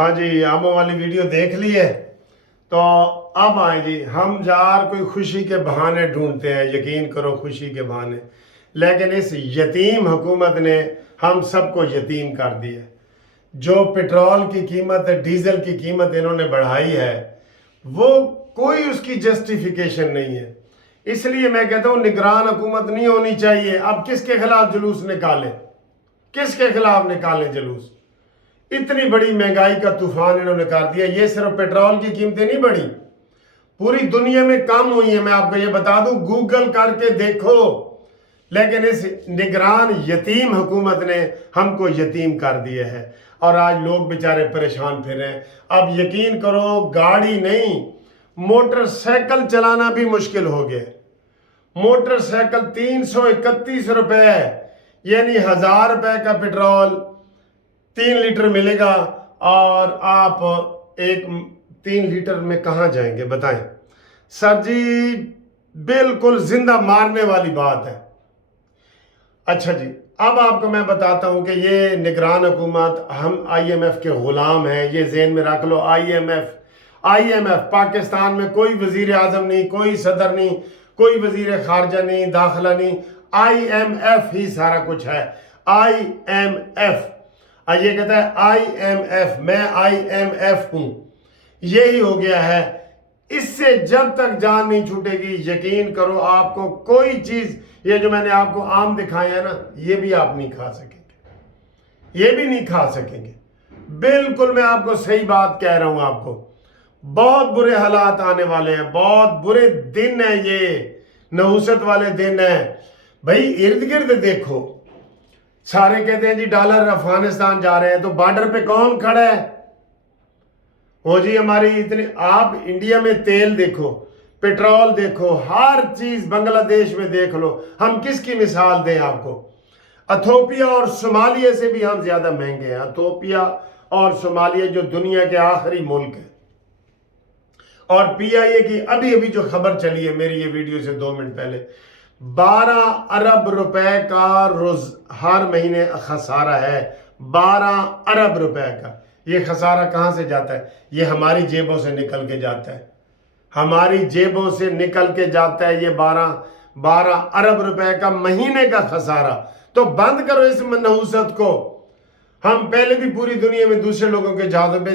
हाँ जी, आमों वाली वीडियो देख ली है। तो अब आए जी, हम यार कोई खुशी के बहाने ढूंढते हैं, यकीन करो खुशी के बहाने, लेकिन इस यतीम हुकूमत ने हम सबको यतीम कर दिया। जो पेट्रोल की कीमत, डीजल की कीमत इन्होंने बढ़ाई है, वो कोई उसकी जस्टिफिकेशन नहीं है। इसलिए मैं कहता हूँ निगरान हुकूमत नहीं होनी चाहिए। अब किसके खिलाफ जुलूस निकालें, किसके खिलाफ निकालें जुलूस? इतनी बड़ी महंगाई का तूफान इन्होंने कर दिया। ये सिर्फ पेट्रोल की कीमतें नहीं बढ़ी, पूरी दुनिया में कम हुई है। मैं आपको ये बता दूं, गूगल करके देखो। लेकिन इस निगरान यतीम हुकूमत ने हमको यतीम कर दिया है और आज लोग बेचारे परेशान फिर रहे हैं। अब यकीन करो, गाड़ी नहीं, मोटरसाइकिल चलाना भी मुश्किल हो गया। मोटरसाइकिल 331 रुपए, यानी 1000 रुपए का पेट्रोल 3 लीटर मिलेगा। और आप एक 3 लीटर में कहाँ जाएंगे बताएं सर जी? बिल्कुल जिंदा मारने वाली बात है। अच्छा जी, अब आपको मैं बताता हूं कि ये निगरान हुकूमत, हम IMF के गुलाम हैं। ये ज़हन में रख लो। IMF पाकिस्तान में कोई वजीर आजम नहीं, कोई सदर नहीं, कोई वजीर खारजा नहीं, दाखिला नहीं, IMF ही सारा कुछ है। IMF ये कहता है IMF, मैं IMF हूं। यही हो गया है। इससे जब तक जान नहीं छूटेगी, यकीन करो आपको कोई चीज, ये जो मैंने आपको आम दिखाए हैं ना, ये भी आप नहीं खा सकेंगे, ये भी नहीं खा सकेंगे। बिल्कुल मैं आपको सही बात कह रहा हूं। आपको बहुत बुरे हालात आने वाले हैं, बहुत बुरे दिन है, ये नहुसत वाले दिन है भाई। इर्द गिर्द देखो, सारे कहते हैं जी डॉलर अफगानिस्तान जा रहे हैं, तो बॉर्डर पे कौन खड़ा है? हो जी हमारी इतनी, आप इंडिया में तेल देखो, पेट्रोल देखो, हर चीज बांग्लादेश में देख लो। हम किसकी मिसाल दें आपको? इथोपिया और सोमालिया से भी हम ज्यादा महंगे हैं। इथोपिया और सोमालिया जो दुनिया के आखिरी मुल्क है। और PIA की अभी अभी जो खबर चली है मेरी ये वीडियो से 2 मिनट पहले, 12 अरब रुपए का रोज हर महीने खसारा है। 12 अरब रुपए का ये खसारा कहां से जाता है? ये हमारी जेबों से निकल के जाता है, हमारी जेबों से निकल के जाता है। ये 12 अरब रुपए का महीने का खसारा। तो बंद करो इस मनहूसत को। हम पहले भी पूरी दुनिया में दूसरे लोगों के जहाजों पे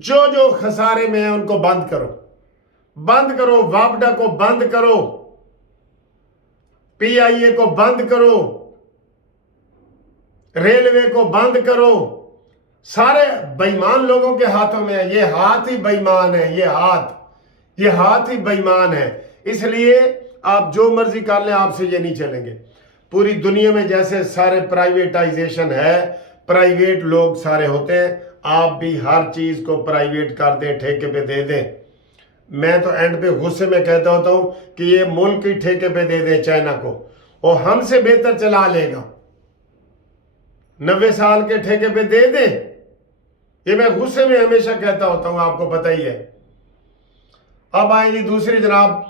जो जो खसारे में है उनको बंद करो, बंद करो। वापडा को बंद करो, PIA को बंद करो, रेलवे को बंद करो। सारे बेईमान लोगों के हाथों में है। ये हाथ ही बेईमान है, ये हाथ ही बेईमान है। इसलिए आप जो मर्जी कर लें, आपसे ये नहीं चलेंगे। पूरी दुनिया में जैसे सारे प्राइवेटाइजेशन है, प्राइवेट लोग सारे होते हैं, आप भी हर चीज को प्राइवेट कर दें, ठेके पे दे दें। मैं तो एंड पे गुस्से में कहता होता हूं कि ये मुल्क ही ठेके पे दे दे चाइना को, और हमसे बेहतर चला लेगा। 90 साल के ठेके पे दे दे। ये मैं गुस्से में हमेशा कहता होता हूं, आपको पता ही है। अब आएंगी दूसरी जनाब,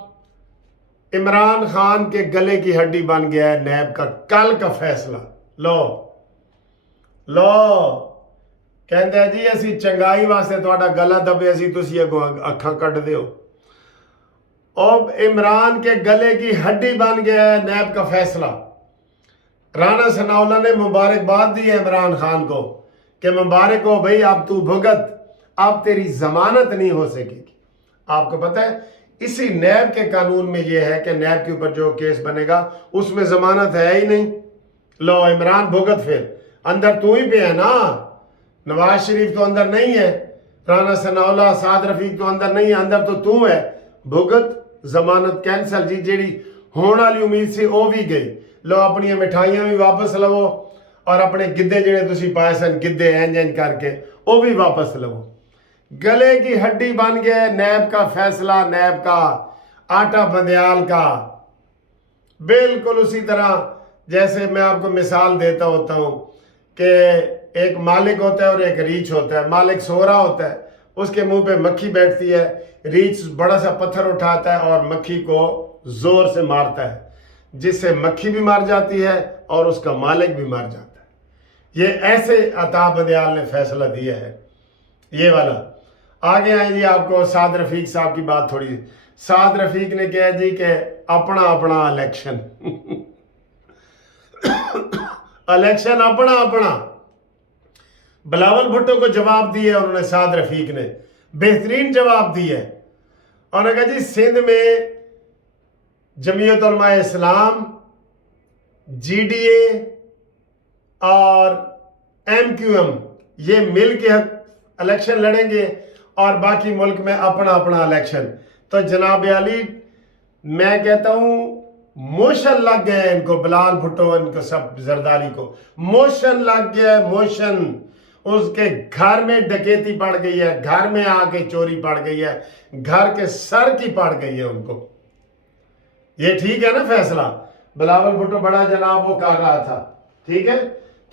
इमरान खान के गले की हड्डी बन गया है नैब का कल का फैसला। लो कहते हैं जी असी चंगाई वास्ते तुहाडा गला दबे, असी तुसी अगों अखां कट दिओ। अब इमरान के गले की हड्डी बन गया है नैब का फैसला। राणा सनाउल्लाह ने मुबारकबाद दी है इमरान खान को कि मुबारक हो भाई, अब तू भुगत, अब तेरी जमानत नहीं हो सकेगी। आपको पता है इसी नैब के कानून में यह है कि नैब के ऊपर जो केस बनेगा उसमें जमानत है ही नहीं। लो इमरान भुगत, फिर अंदर तू ही पे है ना। नवाज शरीफ तो अंदर नहीं है, राणा सनाउल्लाह, साद रफीक तो अंदर नहीं है, अंदर तो तू है। भुगत, जमानत कैंसल जी। जेड़ी होने वाली उम्मीद से वो भी गई। लो अपनी मिठाइयां भी वापस लवो और अपने गिद्धे जेड़े तुसी पाए सन, गिद्धे इंज करके, वो भी वापस लवो। गले की हड्डी बन गया नैब का फैसला, नैब का आटा बंदयाल का। बिल्कुल उसी तरह जैसे मैं आपको मिसाल देता होता हूं कि एक मालिक होता है और एक रीछ होता है। मालिक सो रहा होता है, उसके मुंह पे मक्खी बैठती है, रीछ बड़ा सा पत्थर उठाता है और मक्खी को जोर से मारता है, जिससे मक्खी भी मर जाती है और उसका मालिक भी मर जाता है। ये ऐसे अता बंदयाल ने फैसला दिया है। ये वाला। आगे आए जी, आपको साद रफीक साहब की बात थोड़ी। साद रफीक ने कहा जी कि अपना अपना इलेक्शन इलेक्शन अपना अपना। बिलावल भुट्टो को जवाब दिया उन्होंने, साद रफीक ने बेहतरीन जवाब दिया। उन्होंने कहा जी सिंध में जमीयत उलमा इस्लाम, GDA और MQM ये मिल के इलेक्शन लड़ेंगे और बाकी मुल्क में अपना अपना इलेक्शन। तो जनाब अली, मैं कहता हूं मोशन लग गया है इनको, बिलावल भुट्टो, इनको सब जरदारी को मोशन लग गया है, मोशन। उसके घर में डकैती पड़ गई है, घर में आके चोरी पड़ गई है, घर के सर की पड़ गई है उनको। ये ठीक है ना फैसला? बिलावल भुट्टो बड़ा जनाब वो कर रहा था, ठीक है।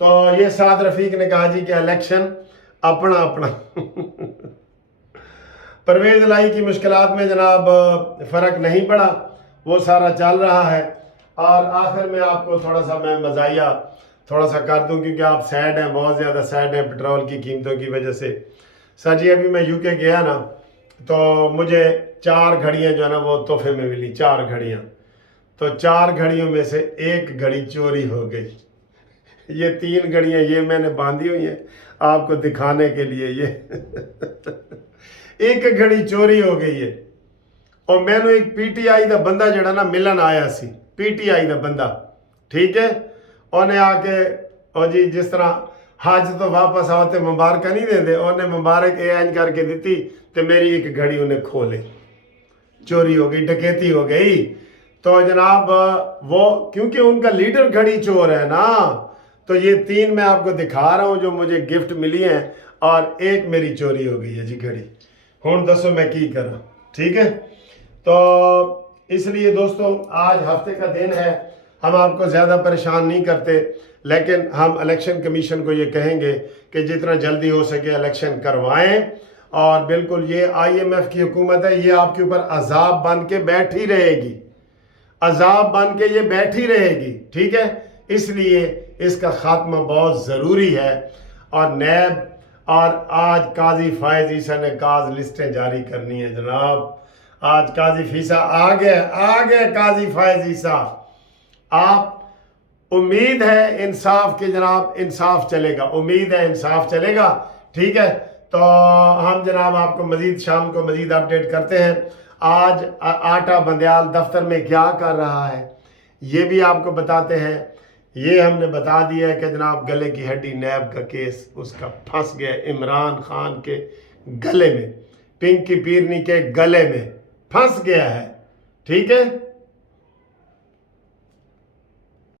तो ये साद रफीक ने कहा जी कि इलेक्शन अपना अपना परवेज लाई की मुश्किलात में जनाब फ़र्क नहीं पड़ा, वो सारा चल रहा है। और आखिर में आपको थोड़ा सा मैं मज़ाहिया थोड़ा सा कर दूं, क्योंकि आप सैड हैं, बहुत ज़्यादा सैड हैं पेट्रोल की कीमतों की वजह से। सर जी, अभी मैं UK गया ना, तो मुझे 4 घड़ियाँ जो है ना वो तोहफे में मिली, 4 घड़ियाँ। तो 4 घड़ियों में से 1 घड़ी चोरी हो गई। ये 3 घड़ियाँ ये मैंने बांधी हुई हैं आपको दिखाने के लिए। ये 1 घड़ी चोरी हो गई है। और मैंने एक PTI का बंदा जड़ा ना मिलन आया सी, PTI का बंदा, ठीक है। उन्हें आके और जी जिस तरह हज तो वापस आओ तो मुबारक नहीं देते, उन्हें मुबारक एन करके दी तो मेरी 1 घड़ी उन्हें खो ली, चोरी हो गई, डकैती हो गई। तो जनाब वो क्योंकि उनका लीडर घड़ी चोर है ना, तो ये 3 मैं आपको दिखा रहा हूँ जो मुझे गिफ्ट मिली हैं, और 1 मेरी चोरी हो गई है जी घड़ी। हुण दसो मैं की करा, ठीक है। तो इसलिए दोस्तों आज हफ्ते का दिन है, हम आपको ज़्यादा परेशान नहीं करते, लेकिन हम इलेक्शन कमीशन को ये कहेंगे कि जितना जल्दी हो सके इलेक्शन करवाएं। और बिल्कुल ये IMF की हुकूमत है, ये आपके ऊपर अजाब बन के बैठी रहेगी, अजाब बन के ये बैठी रहेगी, ठीक है। इसलिए इसका खात्मा बहुत ज़रूरी है। और नैब और आज काजी फायज ईसा ने काज लिस्टें जारी करनी है जनाब। आज काजी फीसा आ गए काजी फायज ईसा। आप उम्मीद है इंसाफ के जनाब, इंसाफ चलेगा, उम्मीद है इंसाफ चलेगा, ठीक है। तो हम जनाब आपको मजीद शाम को मजीद अपडेट करते हैं। आज आटा बंदयाल दफ्तर में क्या कर रहा है ये भी आपको बताते हैं। ये हमने बता दिया है कि जनाब गले की हड्डी नैब का केस उसका फंस गया इमरान खान के गले में, पिंकी पीरनी के गले में फंस गया है, ठीक है।